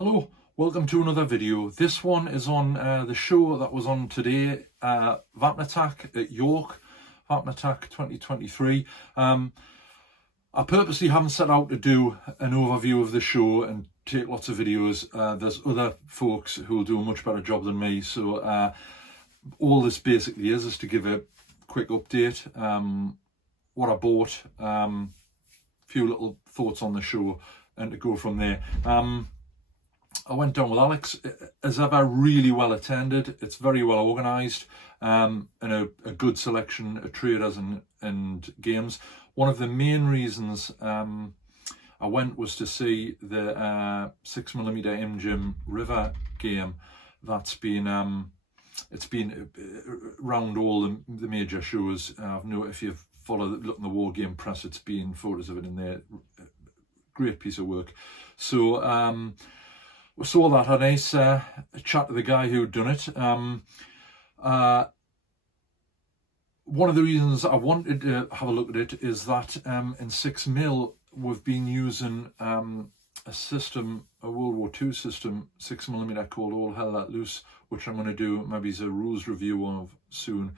Hello, welcome to another video. This one is on the show that was on today, Vapnartak at York, Vapnartak 2023. I purposely haven't set out to do an overview of the show and take lots of videos. There's other folks who will do a much better job than me, so all this basically is to give a quick update, what I bought, few little thoughts on the show, and to go from there. I went down with Alex, as ever, really well attended. It's very well organised, and a good selection of traders and games. One of the main reasons I went was to see the 6mm MGM River game that's been it's been around all the major shows. I've noticed if you've followed look in the war game press, it's been photos of it in there. Great piece of work. So we saw that, had a nice chat to the guy who'd done it. One of the reasons I wanted to have a look at it is that in 6mm we've been using a system, a World War II system, 6mm called All Hell Let Loose, which I'm going to do maybe as a rules review of soon.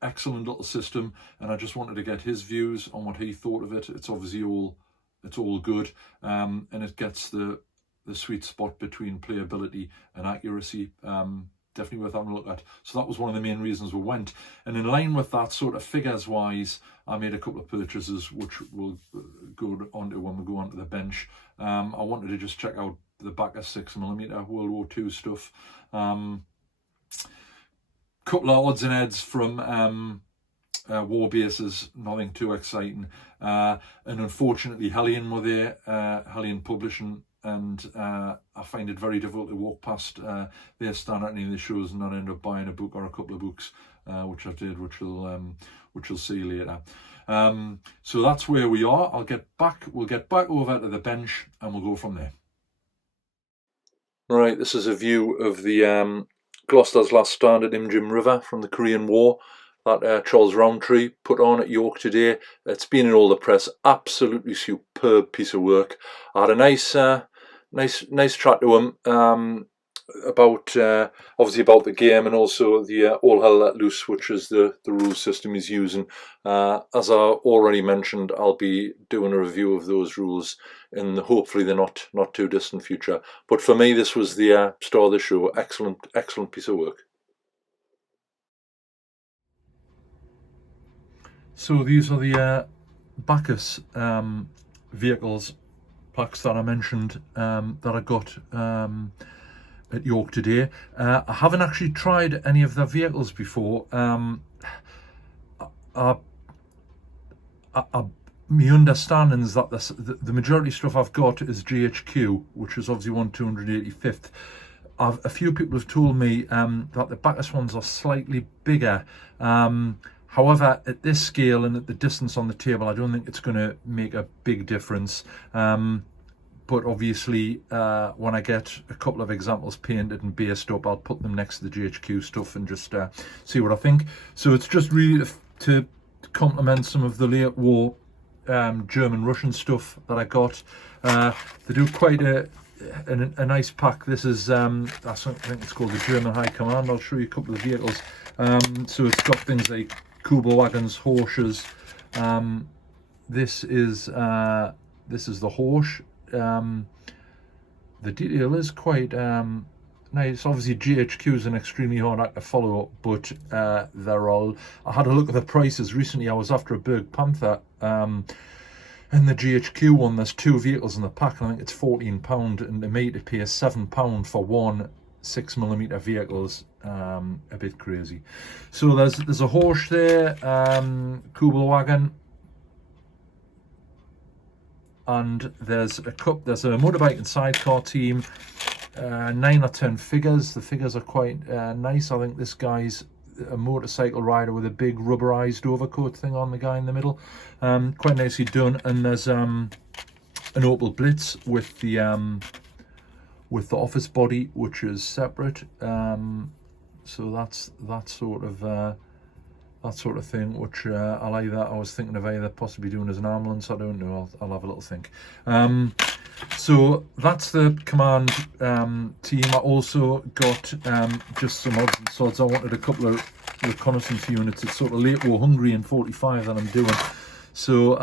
Excellent little system, and I just wanted to get his views on what he thought of it. It's obviously all good, and it gets the sweet spot between playability and accuracy. Definitely worth having a look at. So that was one of the main reasons we went. And in line with that, sort of figures wise, I made a couple of purchases which we'll go on to when we go onto the bench. I wanted to just check out the back of 6mm World War II stuff. Couple of odds and ends from war bases, nothing too exciting. And unfortunately Hellion were there, Hellion Publishing, and I find it very difficult to walk past their stand at any of the shows and not end up buying a book or a couple of books, which I did, which we'll see later. So that's where we are. We'll get back over to the bench and we'll go from there. Right, this is a view of the Gloucester's Last Stand at Imjim River from the Korean War that Charles Roundtree put on at York today. It's been in all the press. Absolutely superb piece of work. I had a nice chat to him about obviously about the game and also the All Hell Let Loose, which is the rule system he's using. As I already mentioned, I'll be doing a review of those rules in hopefully the not too distant future. But for me, this was the star of the show. Excellent piece of work. So these are the Bacchus vehicles packs that I mentioned that I got at York today. I haven't actually tried any of the vehicles before. My understanding is that the majority stuff I've got is GHQ, which is obviously 285th. A few people have told me that the Bacchus ones are slightly bigger. However, at this scale and at the distance on the table, I don't think it's going to make a big difference. But obviously, when I get a couple of examples painted and based up, I'll put them next to the GHQ stuff and just see what I think. So it's just really to complement some of the late war German-Russian stuff that I got. They do quite a nice pack. This is, I think it's called the German High Command. I'll show you a couple of vehicles. So it's got things like Kuba wagons, Horsches. This is the Horsch. The detail is quite nice. Obviously GHQ is an extremely hard act to follow, but they're all. I had a look at the prices recently. I was after a Berg Panther, and the GHQ one, there's two vehicles in the pack, and I think it's £14, and to me to pay £7 for one 6mm vehicles, a bit crazy. So there's a Horsch there, Kuba wagon, and there's a motorbike and sidecar team, 9 or 10 figures. The figures are quite nice. I think this guy's a motorcycle rider with a big rubberized overcoat thing on, the guy in the middle. Quite nicely done. And there's an Opel Blitz with the office body, which is separate. So that's sort of that sort of thing, which I was thinking of either possibly doing as an ambulance. I don't know, I'll have a little think. So that's the command team. I also got just some odds and sods. I wanted a couple of reconnaissance units. It's sort of late war Hungary in 45 that I'm doing. So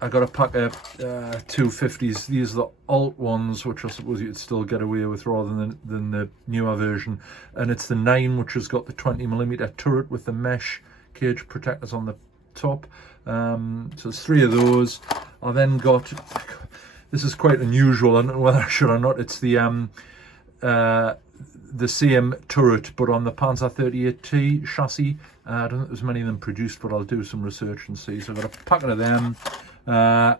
I got a pack of 250s. These are the alt ones, which I suppose you could still get away with rather than the newer version. And it's the 9, which has got the 20mm turret with the mesh cage protectors on the top. So there's 3 of those. I then got, this is quite unusual, I don't know whether I should or not, it's the same turret but on the Panzer 38T chassis. I don't think there's many of them produced, but I'll do some research and see. So I've got a packet of them, a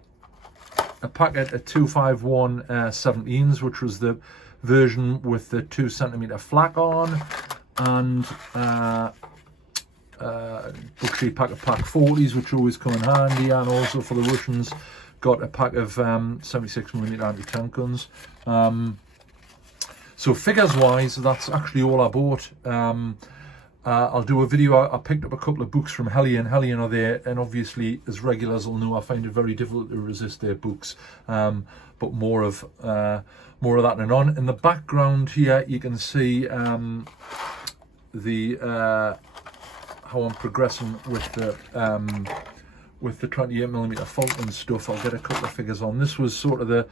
packet of 251 17s, which was the version with the 2cm flak on, and Buckshee pack of Pak 40s, which always come in handy, and also for the Russians got a pack of 76mm anti-tank guns. So figures wise, that's actually all I bought. I'll do a video. I picked up a couple of books from Hellion. Hellion are there, and obviously, as regulars will know, I find it very difficult to resist their books. But more of that and on. In the background here, you can see the how I'm progressing with the 28mm Falcon stuff. I'll get a couple of figures on. This was sort of the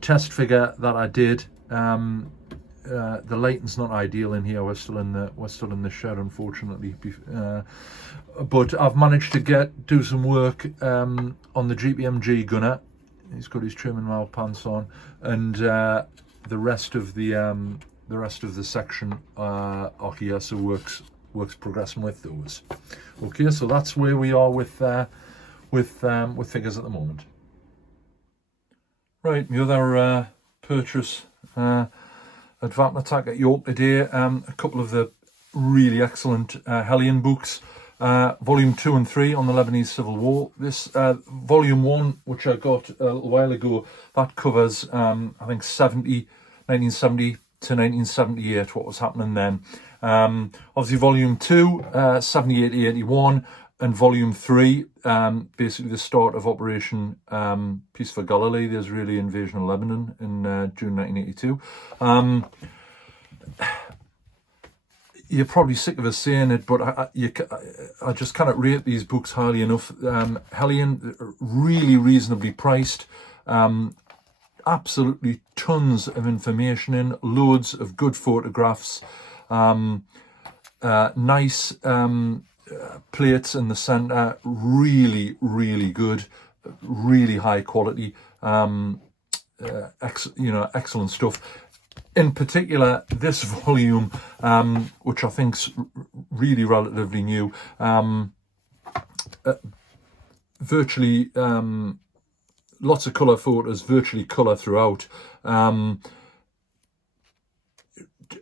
test figure that I did. The lighting's not ideal in here. We're still in the shed, unfortunately. But I've managed to do some work on the GPMG gunner. He's got his trim and mile pants on, and the rest of the section are here. So works progressing with those. Okay, so that's where we are with figures at the moment. Right, the other purchase at Vapnartak at York today, a couple of the really excellent Hellion books, volume 2 and 3 on the Lebanese Civil War. This volume 1, which I got a little while ago, that covers I think 1970 to 1978, what was happening then. Obviously volume 2, 78 to 81, and volume 3, basically the start of Operation Peace for Galilee, the Israeli invasion of Lebanon in June 1982. You're probably sick of us saying it, but I just cannot rate these books highly enough. Hellion, really reasonably priced. Absolutely tons of information in, loads of good photographs, nice plates in the center, really good, really high quality, excellent stuff. In particular, this volume, which I think's really relatively new, virtually lots of colour photos, virtually colour throughout.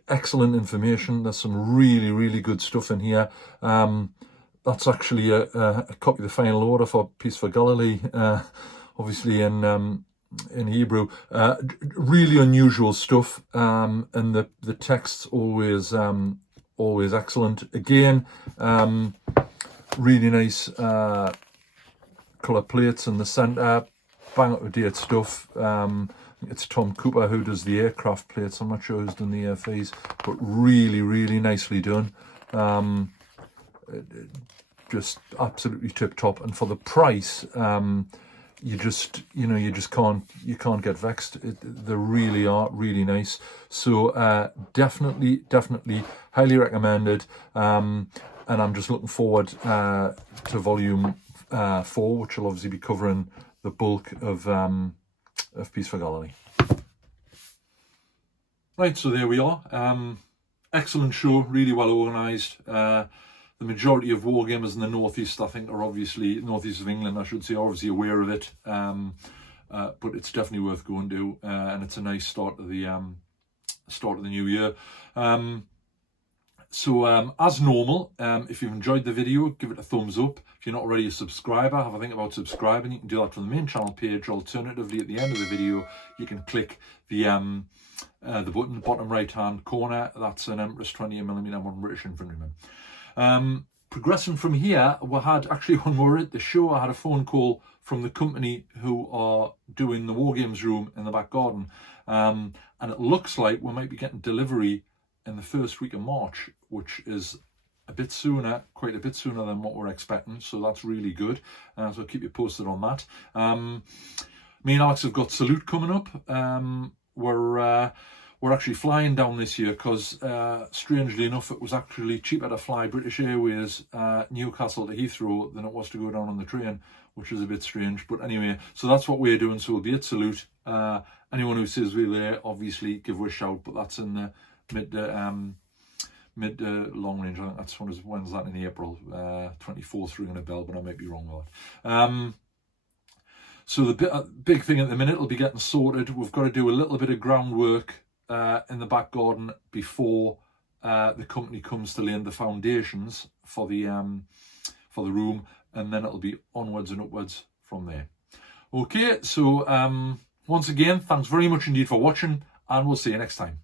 Excellent information. There's some really good stuff in here. That's actually a copy of the final order for Peace for Galilee, obviously in Hebrew. Really unusual stuff, and the text's always excellent. Again, really nice colour plates in the centre, bang up to date stuff. It's Tom Cooper who does the aircraft plates. I'm not sure who's done the AFEs, but really nicely done. Just absolutely tip top, and for the price, you can't get vexed. They really are really nice. So definitely highly recommended. And I'm just looking forward to volume 4, which will obviously be covering the bulk of Peace for Galilee. Right, so there we are. Excellent show, really well organised. The majority of wargamers in the northeast, I think, are obviously northeast of England, I should say, are obviously aware of it. But it's definitely worth going to, and it's a nice start of the new year. So as normal, if you've enjoyed the video, give it a thumbs up. If you're not already a subscriber, have a think about subscribing. You can do that from the main channel page. Alternatively, at the end of the video, you can click the button, bottom right hand corner. That's an Empress 28mm modern British infantryman. Progressing from here, we had actually when we were at the show, I had a phone call from the company who are doing the Wargames room in the back garden, and it looks like we might be getting delivery in the first week of March, which is a bit sooner, quite a bit sooner than what we're expecting, so that's really good. So I'll keep you posted on that. Me and Alex have got Salute coming up. We're actually flying down this year because, strangely enough, it was actually cheaper to fly British Airways Newcastle to Heathrow than it was to go down on the train, which is a bit strange. But anyway, so that's what we're doing. So we'll be at Salute. Anyone who says we're there, obviously give us a shout. But that's in the mid long range. I think that's when's that in April? 24th ringing a bell, but I might be wrong with that. So the big thing at the minute will be getting sorted. We've got to do a little bit of groundwork in the back garden before the company comes to lay the foundations for the room, and then it'll be onwards and upwards from there. Okay, so once again, thanks very much indeed for watching, and we'll see you next time.